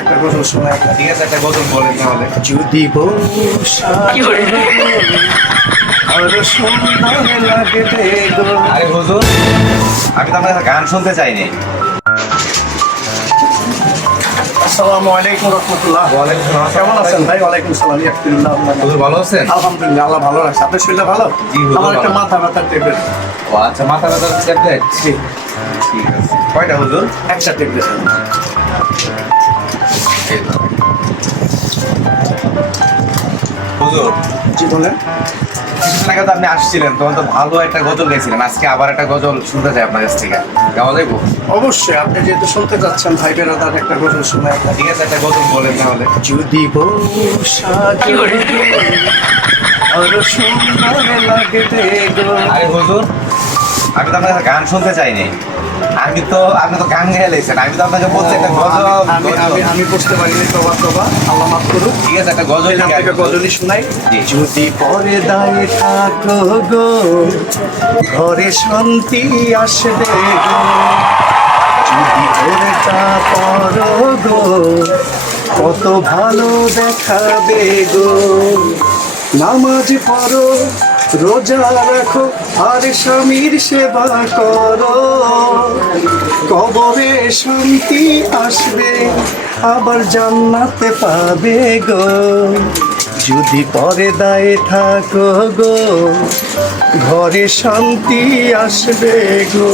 একটা গজল শোনায়। ঠিক আছে, একটা গজল বলেন তাহলে। যদি আরো সুন্দর লাগে গো। আরে হুজুর, আমি তো আপনার কাছে গান শুনতে চাইনি। আসসালামু আলাইকুম রহমতুল্লাহ। ওয়ালাইকুম আসসালাম। কেমন আছেন ভাই? ওয়ালাইকুম সালাম। হুজুর ভালো আছেন? আলহামদুলিল্লাহ, আল্লাহ ভালো রাখছে। আপনার শরীরটা ভালো? জি, হুজুর আমার একটা ভালো। মাথা ব্যথার ট্যাবলেট। ও আচ্ছা, মাথা ব্যথার ট্যাবলেট। ঠিক আছে। কয়টা হুজুর? একটা ট্যাবলেট। এই তো। হুজুর, জি বলেন। কিছুদিন আগে তো আপনি আসছিলেন, তখন তো ভালো একটা গজল গাইছিলেন। আজকে আবার একটা গজল শুনতে চাই আপনার কাছ থেকে। কেমন যাইবো? অবশ্যই, আপনি যেহেতু শুনতে যাচ্ছেন ভাই বেরাদার একটা গজল শোনায়। ঠিক আছে, একটা গজল বলেন তাহলে। যদি আরো সুন্দর লাগে গো। আরে হুজুর, আমি তো আপনার কাছে গান শুনতে চাইনি। আপনি তো গান গেয়ে লেগেছেন। আমি তো আপনাকে বলছি একটা গজল। আমি আমি আমি বুঝতে পারিনি। তবা আল্লাহ মাফ করুন। ঠিক আছে, একটা গজল আপনাকে গজলই শোনাই। জি। যদি পরে দায়ে থাকো গো, ঘরে শান্তি আসবে গো। যদি ঘরেটা পড়ো গো, কত ভালো দেখাবে গো। নামাজ পড়ো, রোজা রাখো, আর স্বামীর সেবা করো। কবরে শান্তি আসবে, আবার জান্নাতে পাবে গো। যদি পরে দায়ে থাকো গো, ঘরে শান্তি আসবে গো।